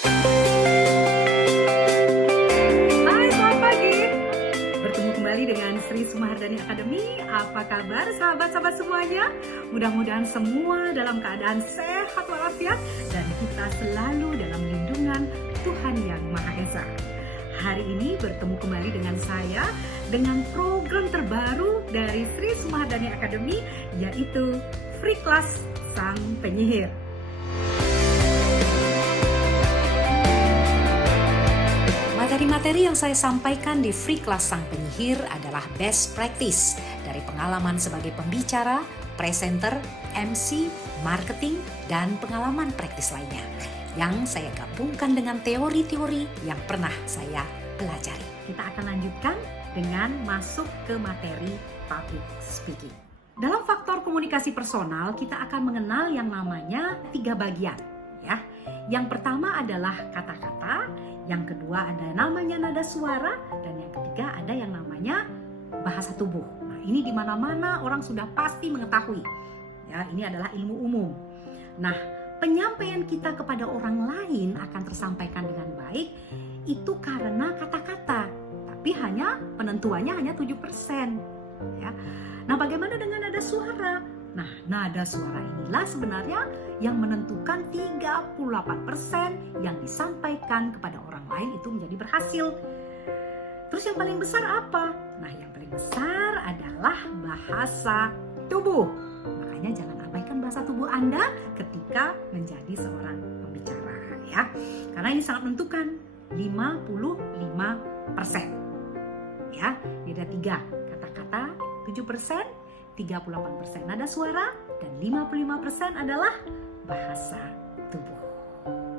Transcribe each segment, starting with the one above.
Hai, selamat pagi. Bertemu kembali dengan Sri Sumahardani Academy. Apa kabar sahabat-sahabat semuanya? Mudah-mudahan semua dalam keadaan sehat walafiat dan kita selalu dalam lindungan Tuhan Yang Maha Esa. Hari ini bertemu kembali dengan saya dengan program terbaru dari Sri Sumahardani Academy, yaitu Free Class Sang Penyihir. Materi-materi yang saya sampaikan di Free Class Sang Penyihir adalah best practice dari pengalaman sebagai pembicara, presenter, MC, marketing, dan pengalaman praktis lainnya yang saya gabungkan dengan teori-teori yang pernah saya pelajari. Kita akan lanjutkan dengan masuk ke materi public speaking. Dalam faktor komunikasi personal, kita akan mengenal yang namanya 3 bagian, ya. Yang pertama adalah kata-kata, yang kedua ada namanya nada suara, dan yang ketiga ada yang namanya bahasa tubuh. Nah, ini di mana-mana orang sudah pasti mengetahui. Ya, ini adalah ilmu umum. Nah, penyampaian kita kepada orang lain akan tersampaikan dengan baik itu karena kata-kata, tapi penentuannya hanya 7%. Ya. Nah, bagaimana dengan nada suara? Nah, nada suara inilah sebenarnya yang menentukan 38% yang disampaikan kepada orang lain itu menjadi berhasil. Terus yang paling besar apa? Nah, yang paling besar adalah bahasa tubuh. Makanya jangan abaikan bahasa tubuh Anda ketika menjadi seorang pembicara, ya. Karena ini sangat menentukan 55%. Ya, ada 3 kata-kata, 7%, 38% nada suara, dan 55% adalah bahasa tubuh.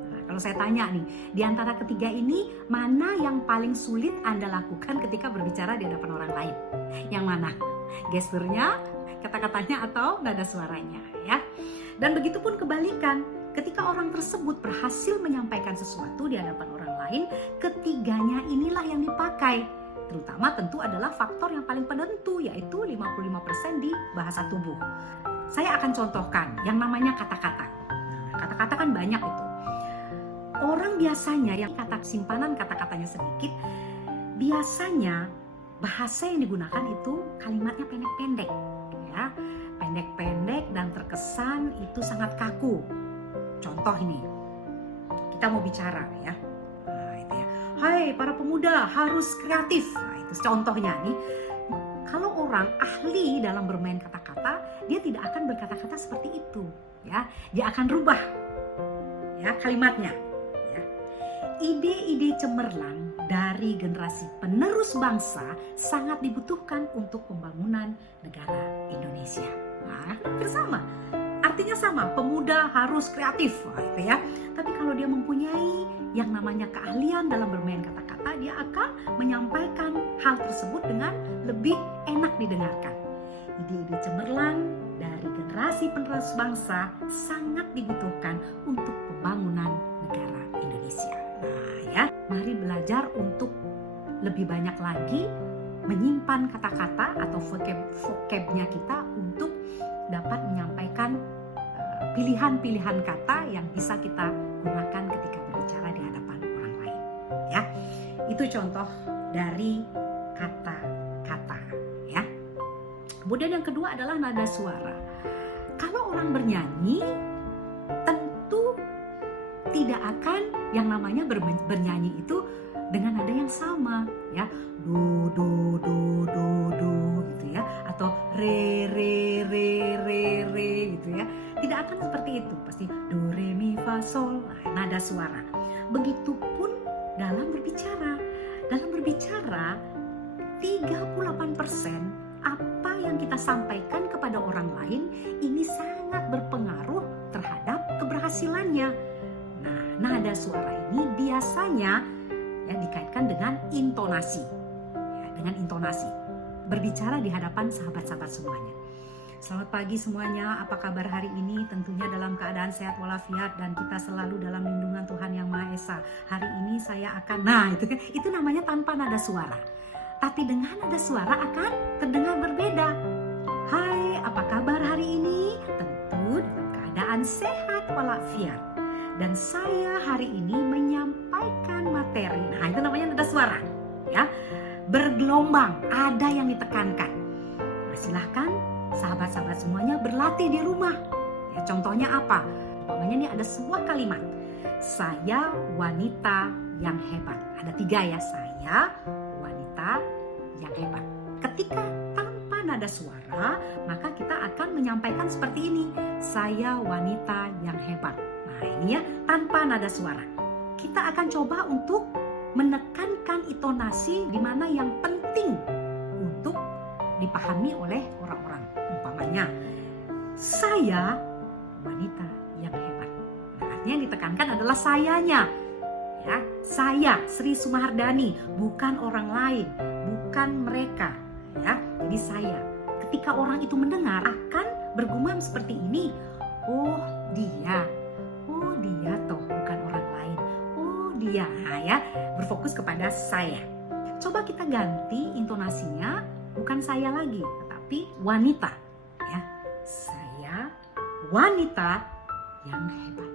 Nah, kalau saya tanya nih, di antara ketiga ini mana yang paling sulit Anda lakukan ketika berbicara di hadapan orang lain? Yang mana? Gesturnya, kata-katanya, atau nada suaranya, ya? Dan begitupun kebalikan, ketika orang tersebut berhasil menyampaikan sesuatu di hadapan orang lain, ketiganya inilah yang dipakai. Terutama tentu adalah faktor yang paling penentu, yaitu 55% di bahasa tubuh. Saya akan contohkan yang namanya kata-kata. Kata-kata kan banyak itu. Orang biasanya yang simpanan kata-katanya sedikit, biasanya bahasa yang digunakan itu kalimatnya pendek-pendek, ya. Pendek-pendek dan terkesan itu sangat kaku. Contoh ini, kita mau bicara, ya. Hai para pemuda, harus kreatif. Nah, itu contohnya nih. Kalau orang ahli dalam bermain kata-kata, dia tidak akan berkata-kata seperti itu, ya. Dia akan rubah, ya, kalimatnya, ya. Ide-ide cemerlang dari generasi penerus bangsa sangat dibutuhkan untuk pembangunan negara Indonesia. Nah, bersama. Artinya sama, pemuda harus kreatif, gitu ya. Tapi kalau dia mempunyai yang namanya keahlian dalam bermain kata-kata, dia akan menyampaikan hal tersebut dengan lebih enak didengarkan. Ide-ide cemerlang dari generasi penerus bangsa sangat dibutuhkan untuk pembangunan negara Indonesia. Nah, ya, mari belajar untuk lebih banyak lagi menyimpan kata-kata atau vocabnya kita untuk dapat menyampaikan pilihan-pilihan kata yang bisa kita gunakan ketika berbicara di hadapan orang lain, ya. Itu contoh dari kata-kata, ya. Kemudian yang kedua adalah nada suara. Kalau orang bernyanyi, tentu tidak akan yang namanya bernyanyi itu dengan nada yang sama, ya. Do do do do do gitu, ya, atau re re re re re gitu, ya. Tidak akan seperti itu, pasti do re mi fa sol, nada suara. Begitupun dalam berbicara. Dalam berbicara 38% apa yang kita sampaikan kepada orang lain ini sangat berpengaruh terhadap keberhasilannya. Nah, nada suara ini biasanya ya dikaitkan dengan intonasi. Ya, dengan intonasi. Berbicara di hadapan sahabat-sahabat semuanya. Selamat pagi semuanya, apa kabar hari ini? Tentunya dalam keadaan sehat walafiat dan kita selalu dalam lindungan Tuhan Yang Maha Esa. Hari ini saya akan, itu namanya tanpa nada suara. Tapi dengan nada suara akan terdengar berbeda. Hai, apa kabar hari ini? Tentu dalam keadaan sehat walafiat. dan saya hari ini menyampaikan materi. Nah, itu namanya nada suara, ya. Bergelombang, ada yang ditekankan. Nah, silahkan sahabat-sahabat semuanya berlatih di rumah. Ya, contohnya apa? Umpamanya ini ada sebuah kalimat. Saya wanita yang hebat. Ada 3 ya, saya wanita yang hebat. Ketika tanpa nada suara, maka kita akan menyampaikan seperti ini. Saya wanita yang hebat. Nah, ini ya, tanpa nada suara. Kita akan coba untuk menekankan intonasi di mana yang penting untuk dipahami oleh orang-orang. Umpamanya, saya wanita yang hebat. Nah, artinya yang ditekankan adalah sayanya. Ya, saya Sri Sumahardani, bukan orang lain, bukan mereka. Ya, jadi saya. Ketika orang itu mendengar akan bergumam seperti ini. Oh, dia toh bukan orang lain. Oh, dia. Nah, ya, berfokus kepada saya. Coba kita ganti intonasinya, bukan saya lagi, tetapi wanita. Ya, saya wanita yang hebat.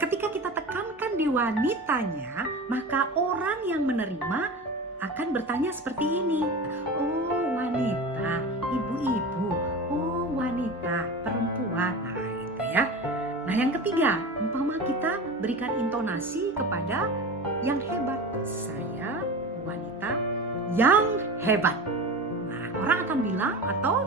Ketika kita tekankan di wanitanya, maka orang yang menerima akan bertanya seperti ini. Oh, wanita, ibu-ibu. Oh, wanita, perempuan. Nah, gitu ya. Nah, yang ketiga, umpama kita berikan intonasi kepada yang hebat. Saya wanita yang hebat. Nah, orang akan bilang atau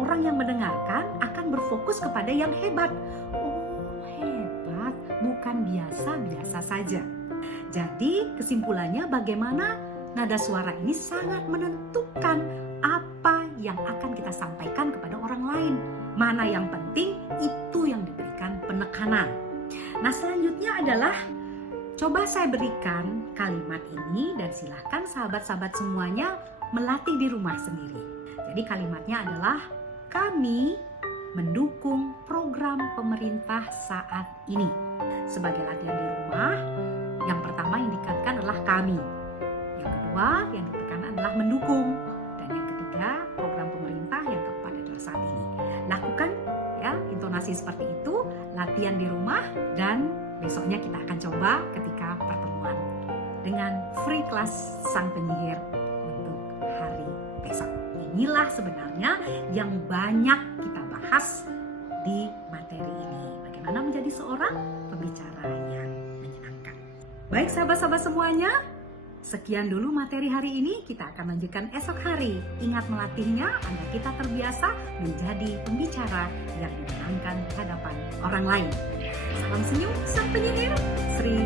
orang yang mendengarkan akan berfokus kepada yang hebat. Oh, hebat, bukan biasa-biasa saja. Jadi, kesimpulannya bagaimana nada suara ini sangat menentukan apa yang akan kita sampaikan kepada orang lain. Mana yang penting, itu yang diberikan penekanan. Nah, selanjutnya adalah coba saya berikan kalimat ini dan silahkan sahabat-sahabat semuanya melatih di rumah sendiri. Jadi kalimatnya adalah kami mendukung program pemerintah saat ini. Sebagai latihan di rumah, yang pertama yang ditekankan adalah kami. Yang kedua yang ditekankan adalah mendukung. Dan yang ketiga program pemerintah, yang keempat adalah saat ini. Lakukan ya intonasi seperti itu, latihan di rumah, dan besoknya kita akan coba ketika pertemuan dengan free class sang penyihir untuk hari besok. Inilah sebenarnya yang banyak kita bahas di materi ini. Bagaimana menjadi seorang pembicara yang menyenangkan. Baik sahabat-sahabat semuanya, sekian dulu materi hari ini. Kita akan lanjutkan esok hari. Ingat melatihnya agar kita terbiasa menjadi pembicara yang menyenangkan di hadapan orang lain. Salam senyum sang penyihir, Sri